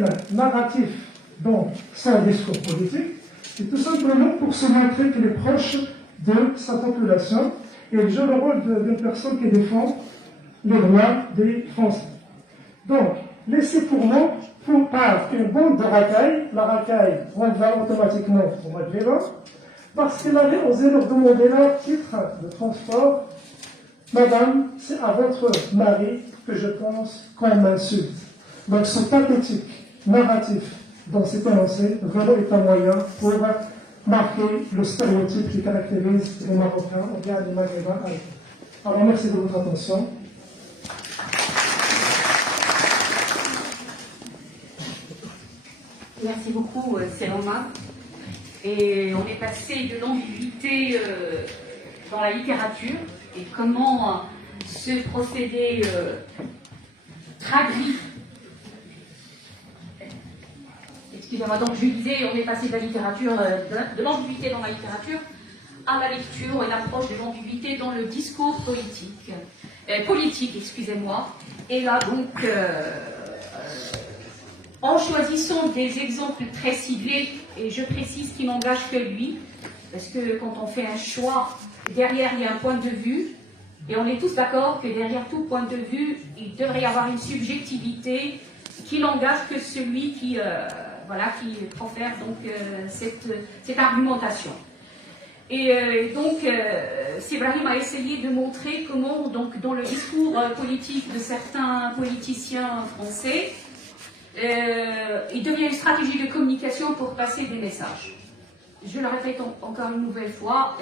est-elle narratif dans son discours politique? C'est tout simplement pour se montrer qu'elle est proche de sa population et elle joue le rôle d'une personne qui défend les droits des Français. Donc, laissez pour moi, par une bande de racailles, la racaille va automatiquement au mois de Vélo, parce qu'elle avait osé leur demander leur titre de transport. Madame, c'est à votre mari que je pense qu'on m'insulte. Donc, ce pathétique narratif dans cet énoncé, vraiment est un moyen pour marquer le stéréotype qui caractérise les Marocains ou bien les Maghrébins. Alors, merci de votre attention. Merci beaucoup, Selma. Et on est passé de l'ambiguïté dans la littérature et comment ce procédé traduit. Excusez-moi, donc je disais, on est passé de la littérature, de l'ambiguïté dans la littérature à la lecture et l'approche de l'ambiguïté dans le discours politique. Excusez-moi. Et là, donc, en choisissant des exemples très ciblés, et je précise qui n'engage que lui, parce que quand on fait un choix, derrière il y a un point de vue, et on est tous d'accord que derrière tout point de vue, il devrait y avoir une subjectivité qui n'engage que celui qui profère donc, cette argumentation. Et donc, Sébrahim a essayé de montrer comment, donc, dans le discours politique de certains politiciens français, il devient une stratégie de communication pour passer des messages. Je le répète encore une nouvelle fois,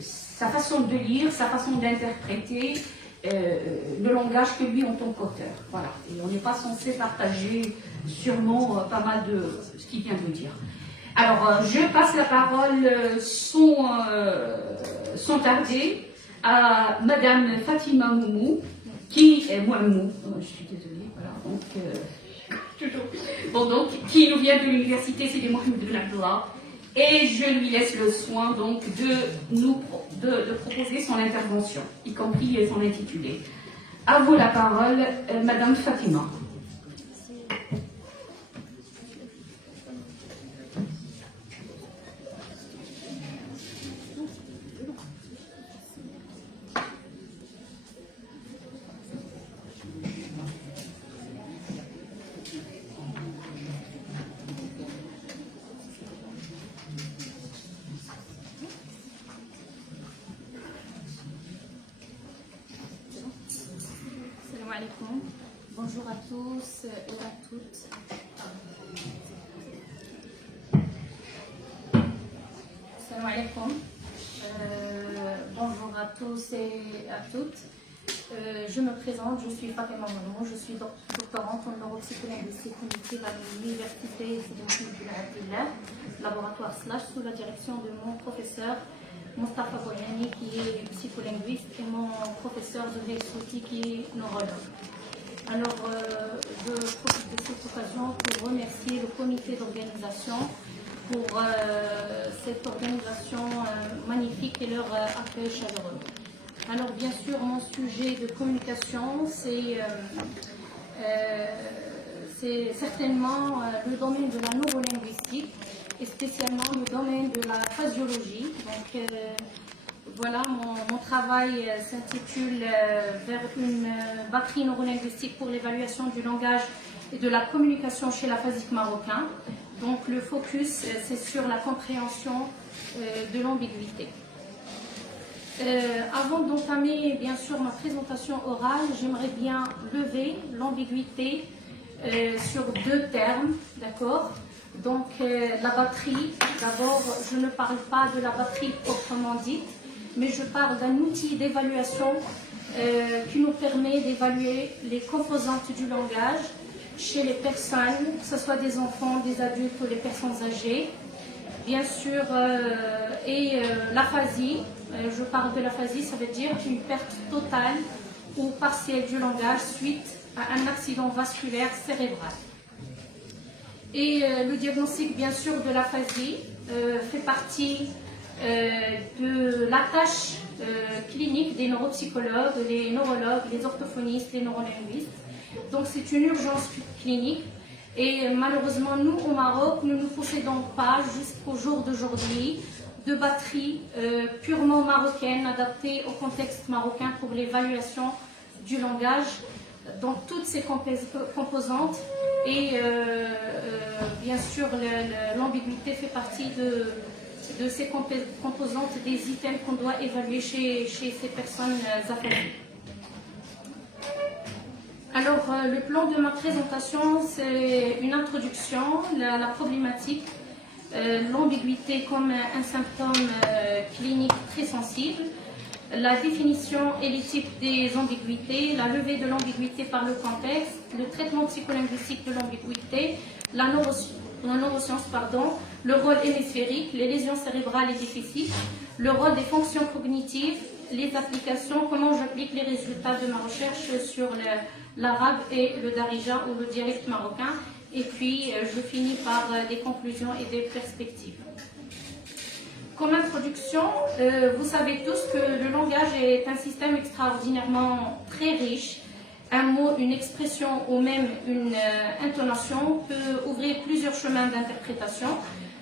sa façon de lire, sa façon d'interpréter ne langage que lui en tant qu'auteur. Voilà. Et on n'est pas censé partager sûrement pas mal de ce qu'il vient de dire. Alors, je passe la parole sans tarder à Madame Fatima Moumou, qui est Moumou, je suis désolée, voilà, donc, qui nous vient de l'université Sidi Mohamed Ben Abdallah, et je lui laisse le soin donc de proposer son intervention, y compris son intitulé. À vous la parole, Madame Fatima. Bonjour à tous et à toutes. Salam alaikum. Bonjour à tous et à toutes. Je me présente, je suis Fatima Moumou, je suis doctorante en neuropsycholinguistique cognitive à l'université Sidi Mohamed Ben Abdallah, laboratoire / sous la direction de mon professeur Mostafa Boyani qui est psycholinguiste et mon professeur Zuhair Souti qui est neurologue. Alors, je profite de cette occasion pour remercier le comité d'organisation pour cette organisation magnifique et leur accueil chaleureux. Alors, bien sûr, mon sujet de communication, c'est certainement le domaine de la neurolinguistique et spécialement le domaine de la phaseologie. Donc, voilà, mon travail s'intitule vers une batterie neurolinguistique pour l'évaluation du langage et de la communication chez l'aphasique marocain. Donc le focus, c'est sur la compréhension de l'ambiguïté. Avant d'entamer bien sûr ma présentation orale, j'aimerais bien lever l'ambiguïté sur deux termes, d'accord? Donc la batterie, d'abord je ne parle pas de la batterie proprement dite, mais je parle d'un outil d'évaluation qui nous permet d'évaluer les composantes du langage chez les personnes, que ce soit des enfants, des adultes ou les personnes âgées. Bien sûr, l'aphasie, je parle de l'aphasie, ça veut dire une perte totale ou partielle du langage suite à un accident vasculaire cérébral. Et le diagnostic, bien sûr, de l'aphasie fait partie de la tâche clinique des neuropsychologues, les neurologues, les orthophonistes, les neurolinguistes. Donc c'est une urgence clinique. Et malheureusement, nous, au Maroc, nous ne possédons pas, jusqu'au jour d'aujourd'hui, de batteries purement marocaines adaptées au contexte marocain pour l'évaluation du langage dans toutes ses composantes. Et bien sûr, l'ambiguïté fait partie de ces composantes des items qu'on doit évaluer chez ces personnes affectées. Alors, le plan de ma présentation, c'est une introduction, la problématique, l'ambiguïté comme un symptôme clinique très sensible, la définition et les types des ambiguïtés, la levée de l'ambiguïté par le contexte, le traitement psycholinguistique de l'ambiguïté, la neuroscience, le rôle hémisphérique, les lésions cérébrales et déficits, le rôle des fonctions cognitives, les applications, comment j'applique les résultats de ma recherche sur l'arabe et le darija ou le dialecte marocain, et puis je finis par des conclusions et des perspectives. Comme introduction, vous savez tous que le langage est un système extraordinairement très riche. Un mot, une expression ou même une intonation peut ouvrir plusieurs chemins d'interprétation.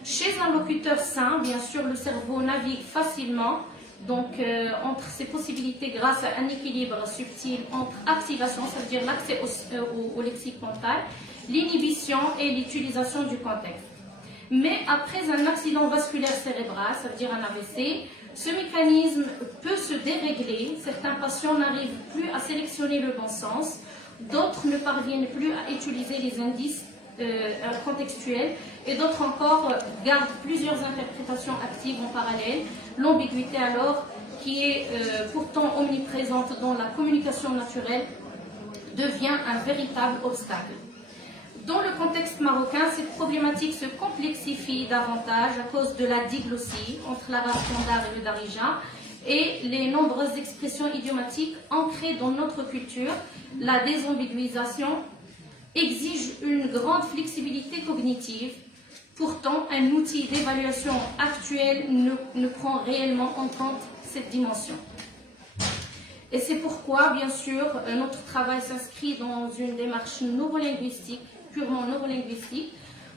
Chez un locuteur sain, bien sûr, le cerveau navigue facilement donc entre ces possibilités grâce à un équilibre subtil entre activation, ça veut dire l'accès au lexique mental, l'inhibition et l'utilisation du contexte. Mais après un accident vasculaire cérébral, ça veut dire un AVC, ce mécanisme peut se dérégler. Certains patients n'arrivent plus à sélectionner le bon sens, d'autres ne parviennent plus à utiliser les indices contextuels et d'autres encore gardent plusieurs interprétations actives en parallèle. L'ambiguïté alors, qui est pourtant omniprésente dans la communication naturelle, devient un véritable obstacle. Dans le contexte marocain, cette problématique se complexifie davantage à cause de la diglossie entre l'arabe standard et le darija et les nombreuses expressions idiomatiques ancrées dans notre culture. La désambiguïsation exige une grande flexibilité cognitive. Pourtant, un outil d'évaluation actuel ne prend réellement en compte cette dimension. Et c'est pourquoi, bien sûr, notre travail s'inscrit dans une démarche neurolinguistique, purement neurolinguistique,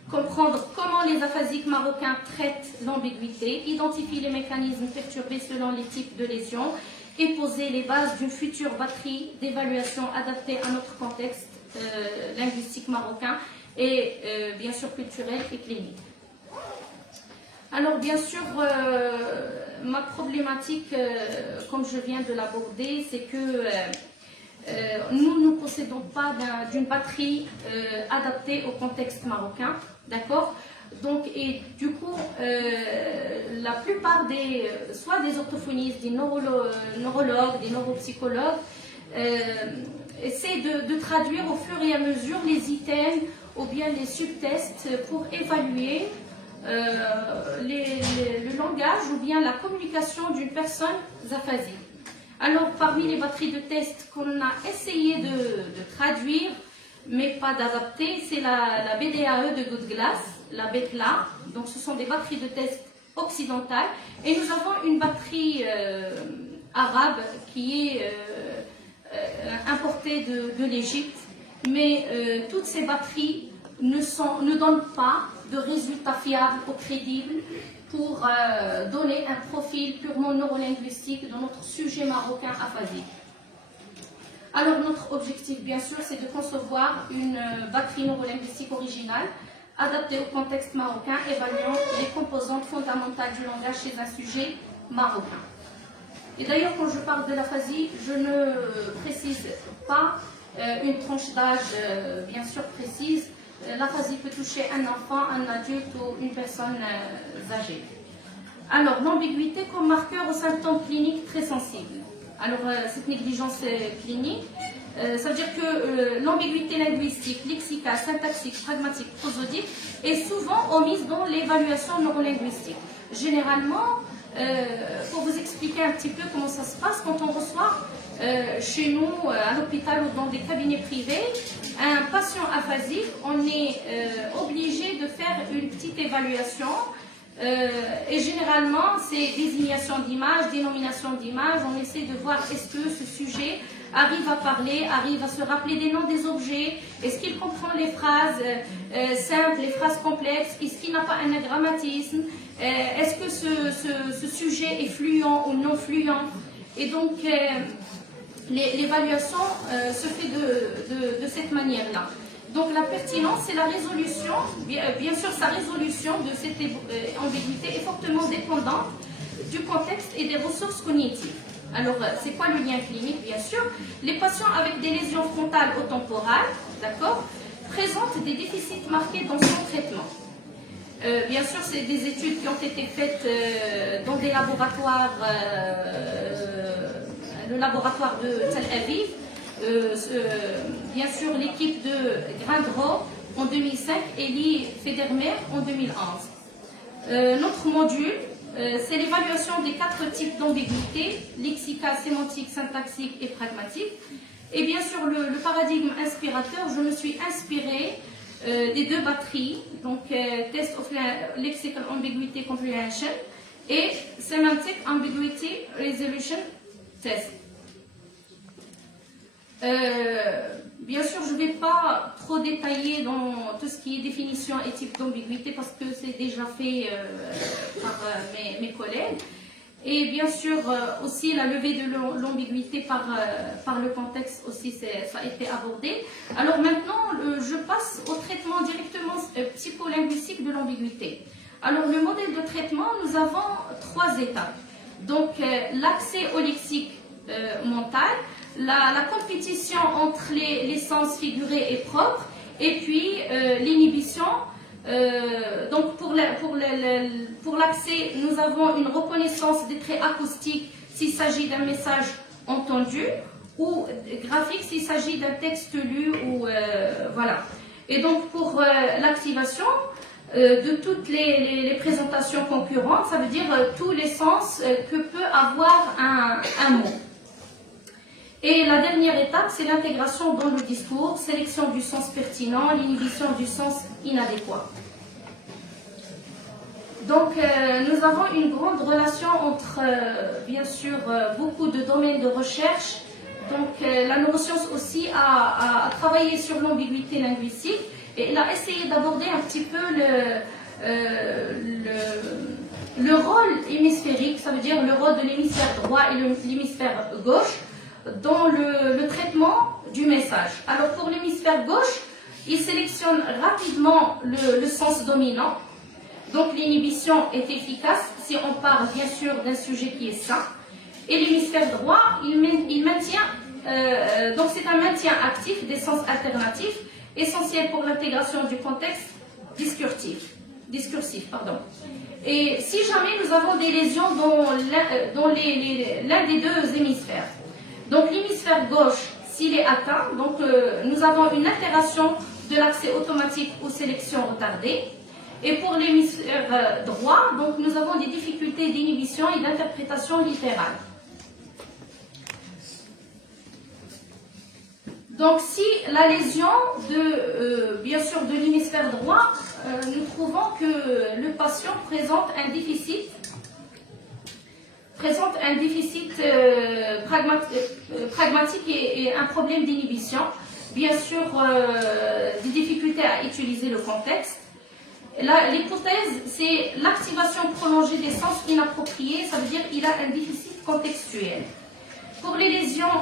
comprendre comment les aphasiques marocains traitent l'ambiguïté, identifier les mécanismes perturbés selon les types de lésions et poser les bases d'une future batterie d'évaluation adaptée à notre contexte linguistique marocain et bien sûr culturel et clinique. Alors bien sûr, ma problématique, comme je viens de l'aborder, c'est que nous ne possédons pas d'une batterie adaptée au contexte marocain, d'accord? Donc, et du coup, la plupart soit des orthophonistes, des neurologues, des neuropsychologues, essaient de traduire au fur et à mesure les items ou bien les subtests pour évaluer le langage ou bien la communication d'une personne aphasique. Alors, parmi les batteries de tests qu'on a essayé de traduire, mais pas d'adapter, c'est la BDAE de Good-Glass, la BETLA. Donc, ce sont des batteries de tests occidentales. Et nous avons une batterie arabe qui est importée de l'Égypte. Mais toutes ces batteries ne donnent pas de résultats fiables ou crédibles pour donner un profil purement neurolinguistique de notre sujet marocain aphasique. Alors notre objectif, bien sûr, c'est de concevoir une batterie neurolinguistique originale, adaptée au contexte marocain, évaluant les composantes fondamentales du langage chez un sujet marocain. Et d'ailleurs, quand je parle de l'aphasie, je ne précise pas une tranche d'âge bien sûr précise. L'aphasie peut toucher un enfant, un adulte ou une personne âgée. Alors, l'ambiguïté comme marqueur aux symptômes cliniques très sensibles. Alors, cette négligence clinique, ça veut dire que l'ambiguïté linguistique, lexicale, syntaxique, pragmatique, prosodique est souvent omise dans l'évaluation neurolinguistique. Généralement, pour vous expliquer un petit peu comment ça se passe, quand on reçoit chez nous, à l'hôpital ou dans des cabinets privés, un patient aphasique, on est obligé de faire une petite évaluation et généralement c'est désignation d'image, dénomination d'image, on essaie de voir est-ce que ce sujet arrive à parler, arrive à se rappeler des noms des objets, est-ce qu'il comprend les phrases simples, les phrases complexes, est-ce qu'il n'a pas un agrammatisme, est-ce que ce sujet est fluent ou non fluent. Et donc, l'évaluation se fait de cette manière-là. Donc la pertinence, c'est la résolution, bien sûr sa résolution de cette ambiguïté est fortement dépendante du contexte et des ressources cognitives. Alors, c'est quoi le lien clinique? Bien sûr, les patients avec des lésions frontales ou temporales, d'accord, présentent des déficits marqués dans son traitement. Bien sûr, c'est des études qui ont été faites dans des laboratoires, le laboratoire de Tel Aviv, bien sûr l'équipe de Grindro en 2005 et Lee Federmer en 2011. Notre module, c'est l'évaluation des 4 types d'ambiguïté, lexical, sémantique, syntaxique et pragmatique. Et bien sûr, le paradigme inspirateur, je me suis inspirée des 2 batteries, donc Test of Lexical Ambiguity Comprehension et Semantic Ambiguity Resolution Test. Bien sûr, je ne vais pas trop détailler dans tout ce qui est définition et type d'ambiguïté parce que c'est déjà fait par mes collègues. Et bien sûr, aussi la levée de l'ambiguïté par le contexte aussi, ça a été abordé. Alors maintenant, je passe au traitement directement psycholinguistique de l'ambiguïté. Alors le modèle de traitement, nous avons 3 étapes. Donc l'accès au lexique mental, la compétition entre les sens figurés et propres, et puis l'inhibition. Donc pour l'accès, nous avons une reconnaissance des traits acoustiques s'il s'agit d'un message entendu, ou graphique s'il s'agit d'un texte lu, ou voilà. Et donc pour l'activation de toutes les présentations concurrentes, ça veut dire tous les sens que peut avoir un mot. Et la dernière étape, c'est l'intégration dans le discours, sélection du sens pertinent, l'inhibition du sens inadéquat. Donc, nous avons une grande relation entre, bien sûr, beaucoup de domaines de recherche. Donc, la neuroscience aussi a travaillé sur l'ambiguïté linguistique et elle a essayé d'aborder un petit peu le rôle hémisphérique, ça veut dire le rôle de l'hémisphère droit et l'hémisphère gauche, dans le traitement du message. Alors pour l'hémisphère gauche, il sélectionne rapidement le sens dominant. Donc l'inhibition est efficace si on parle bien sûr d'un sujet qui est sain. Et l'hémisphère droit, il maintient, donc c'est un maintien actif des sens alternatifs, essentiel pour l'intégration du contexte discursif. Et si jamais nous avons des lésions dans l'un des 2 hémisphères, donc l'hémisphère gauche, s'il est atteint, donc nous avons une altération de l'accès automatique aux sélections retardées. Et pour l'hémisphère droit, donc nous avons des difficultés d'inhibition et d'interprétation littérale. Donc si la lésion bien sûr de l'hémisphère droit, nous trouvons que le patient présente un déficit pragmatique et un problème d'inhibition. Bien sûr, des difficultés à utiliser le contexte. L'hypothèse, c'est l'activation prolongée des sens inappropriés, ça veut dire qu'il a un déficit contextuel. Pour les lésions,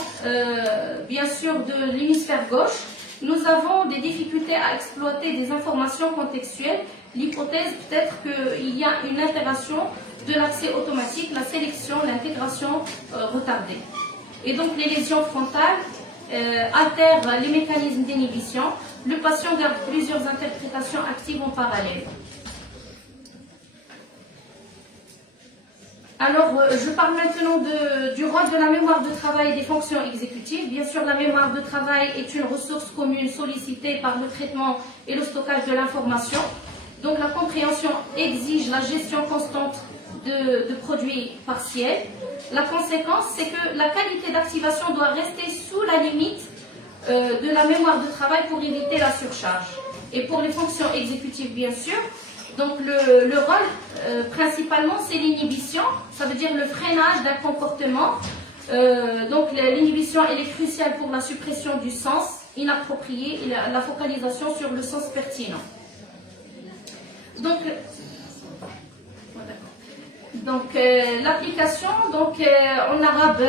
bien sûr, de l'hémisphère gauche, nous avons des difficultés à exploiter des informations contextuelles. L'hypothèse peut-être qu'il y a une altération de l'accès automatique, la sélection, l'intégration retardée. Et donc les lésions frontales altèrent les mécanismes d'inhibition. Le patient garde plusieurs interprétations actives en parallèle. Alors, je parle maintenant du rôle de la mémoire de travail et des fonctions exécutives. Bien sûr, la mémoire de travail est une ressource commune sollicitée par le traitement et le stockage de l'information. Donc, la compréhension exige la gestion constante de produits partiels. La conséquence, c'est que la qualité d'activation doit rester sous la limite de la mémoire de travail pour éviter la surcharge. Et pour les fonctions exécutives, bien sûr, donc le rôle principalement c'est l'inhibition, ça veut dire le freinage d'un comportement Donc l'inhibition elle est cruciale pour la suppression du sens inapproprié et la focalisation sur le sens pertinent. Donc, l'application en arabe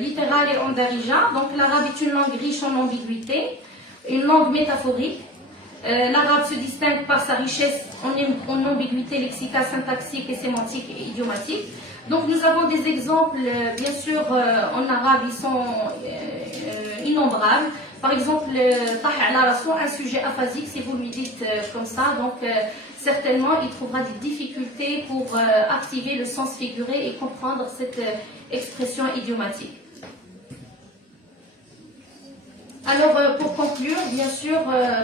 littéral et en darija. Donc l'arabe est une langue riche en ambiguïté, une langue métaphorique. L'arabe se distingue par sa richesse en ambiguïté lexicale, syntaxique et sémantique et idiomatique. Donc nous avons des exemples, bien sûr, en arabe, ils sont innombrables. Par exemple, un sujet aphasique, si vous lui dites comme ça, donc certainement il trouvera des difficultés pour activer le sens figuré et comprendre cette expression idiomatique. Alors, pour conclure, bien sûr,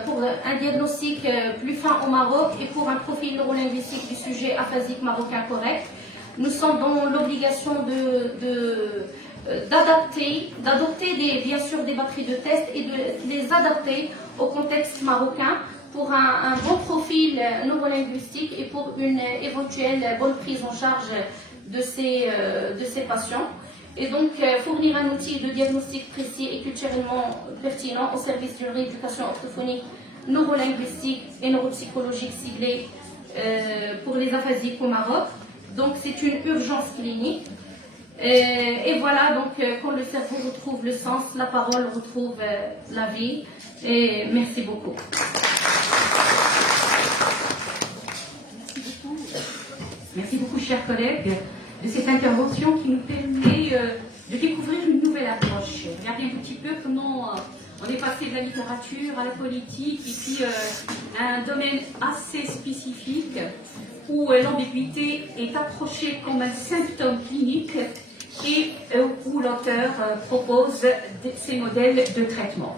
pour un diagnostic plus fin au Maroc et pour un profil neurolinguistique du sujet aphasique marocain correct, nous sommes dans l'obligation d'adopter bien sûr des batteries de tests et de les adapter au contexte marocain pour un bon profil neurolinguistique et pour une éventuelle bonne prise en charge de ces patients. Et donc fournir un outil de diagnostic précis et culturellement pertinent au service d'une rééducation orthophonique, neurolinguistique et neuropsychologique ciblée pour les aphasiques au Maroc. Donc c'est une urgence clinique. Et voilà, donc quand le cerveau retrouve le sens, la parole retrouve la vie. Et merci beaucoup. Merci beaucoup, chers collègues, de cette intervention qui nous permet de découvrir une nouvelle approche. Regardez un petit peu comment on est passé de la littérature à la politique et puis à un domaine assez spécifique où l'ambiguïté est approchée comme un symptôme clinique et où l'auteur propose ces modèles de traitement.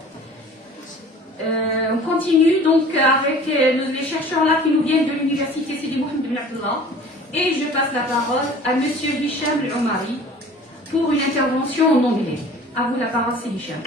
On continue donc avec les chercheurs là qui nous viennent de l'université Sidi Mohamed Ben Abdallah et je passe la parole à Monsieur Hicham El Omari pour une intervention en anglais. À vous la parole, c'est Hicham.